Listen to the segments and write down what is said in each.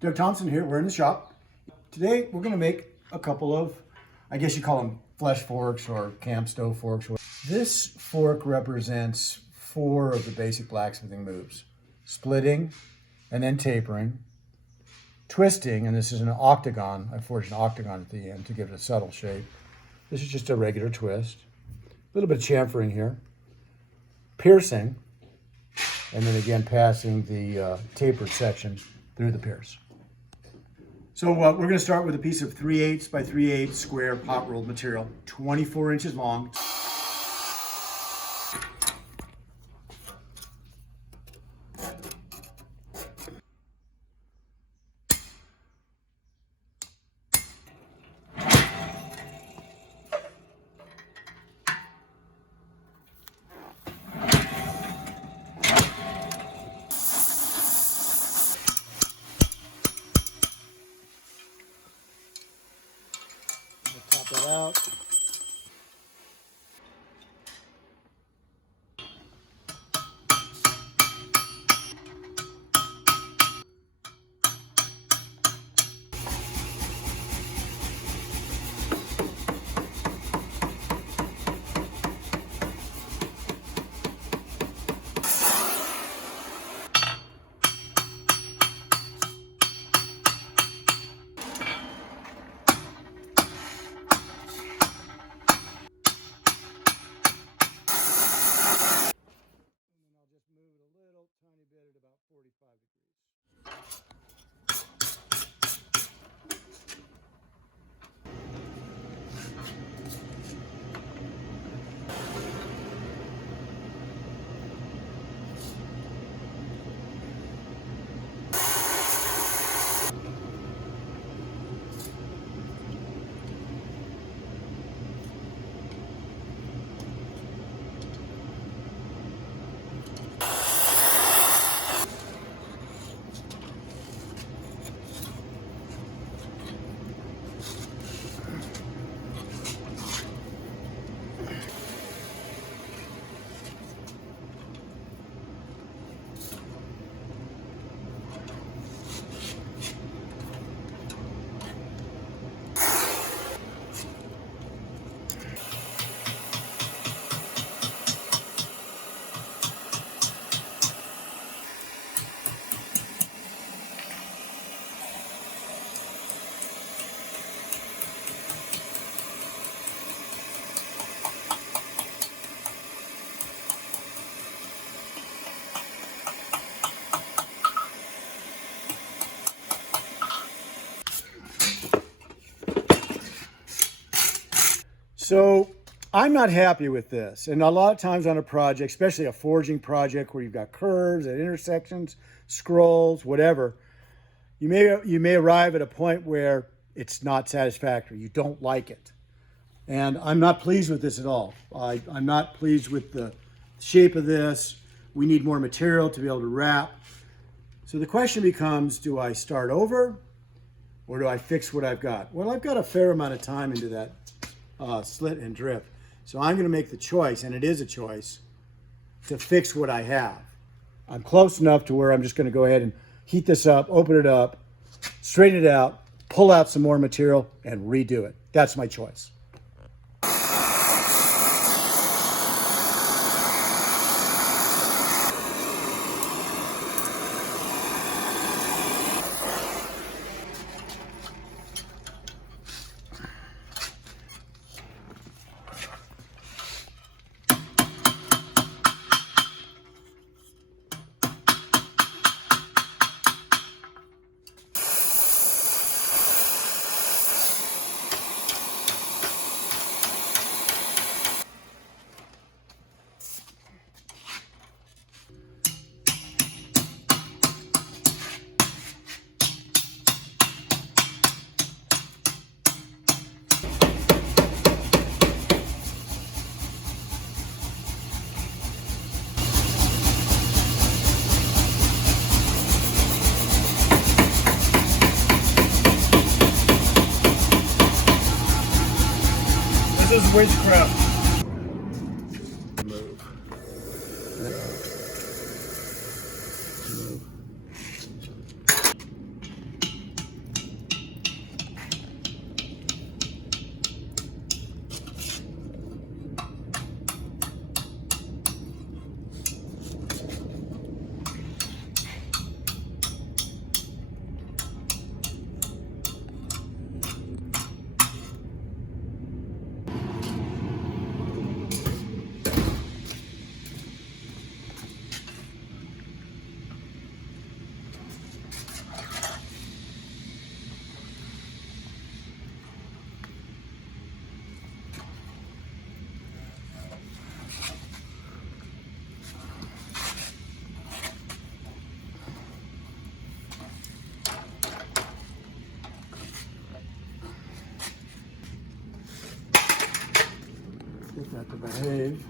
Doug Thompson here. We're in the shop. Today we're going to make a couple of, I guess you call them flesh forks or camp stove forks. This fork represents 4 of the basic blacksmithing moves: splitting, and then tapering, twisting, and this is an octagon. I forged an octagon at the end to give it a subtle shape. This is just a regular twist. A little bit of chamfering here. Piercing, and then again passing the tapered section through the pierce. So we're going to start with a piece of 3/8 by 3/8 square pot rolled material, 24 inches long. Top that out. So I'm not happy with this. And a lot of times on a project, especially a forging project where you've got curves at intersections, scrolls, whatever, you may arrive at a point where it's not satisfactory. You don't like it. And I'm not pleased with this at all. I'm not pleased with the shape of this. We need more material to be able to wrap. So the question becomes, do I start over or do I fix what I've got? Well, I've got a fair amount of time into that slit and drip. So I'm going to make the choice, and it is a choice, to fix what I have. I'm close enough to where I'm just going to go ahead and heat this up, open it up, straighten it out, pull out some more material, and redo it. That's my choice. This is witchcraft. Move. Move. to behave.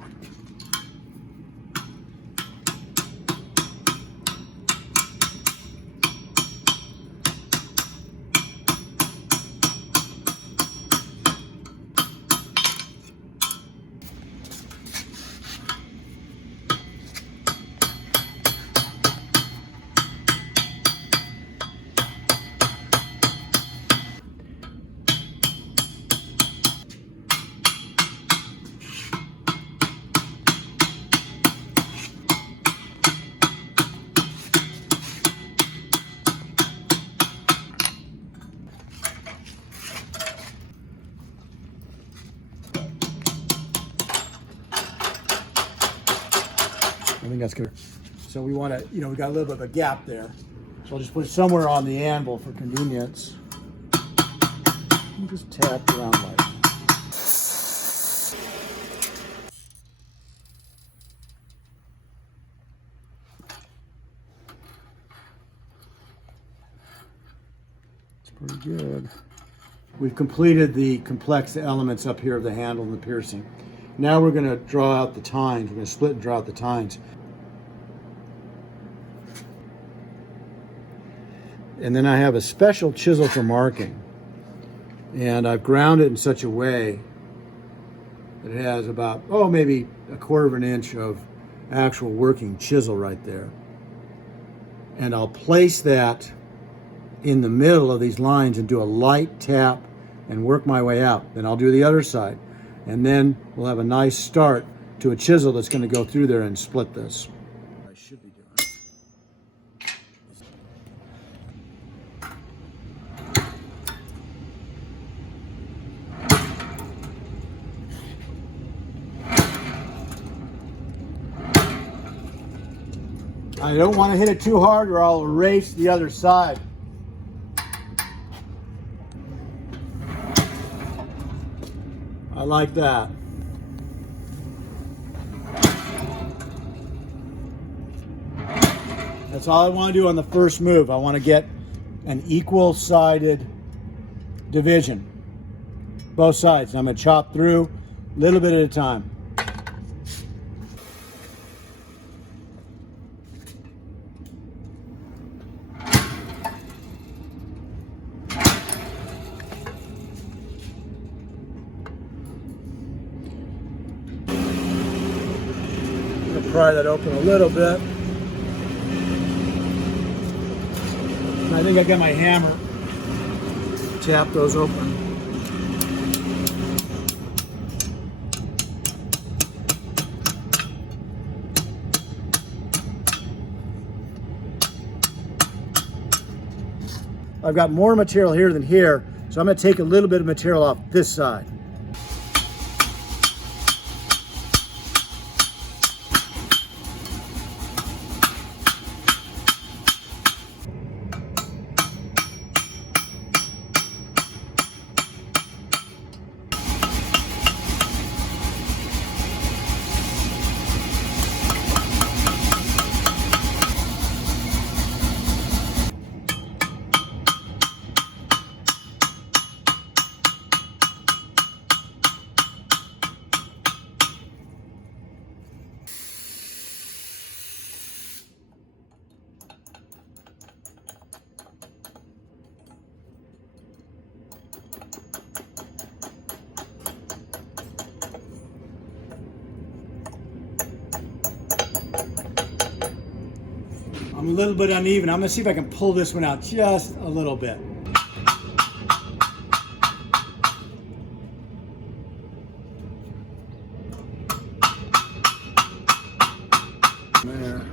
I think that's good. So we want to, we got a little bit of a gap there. So I'll just put it somewhere on the anvil for convenience. And just tap around like that. It's pretty good. We've completed the complex elements up here of the handle and the piercing. Now we're going to draw out the tines. We're going to split and draw out the tines. And then I have a special chisel for marking. And I've ground it in such a way that it has about, maybe 1/4 of an inch of actual working chisel right there. And I'll place that in the middle of these lines and do a light tap and work my way out. Then I'll do the other side. And then we'll have a nice start to a chisel that's going to go through there and split this. I should be doing. I don't want to hit it too hard or I'll erase the other side. I like that. That's all I want to do on the first move. I want to get an equal-sided division, both sides. I'm going to chop through a little bit at a time. Pry that open a little bit. And I think I got my hammer. Tap those open. I've got more material here than here, so I'm going to take a little bit of material off this side. I'm a little bit uneven. I'm going to see if I can pull this one out just a little bit. There.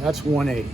That's 180.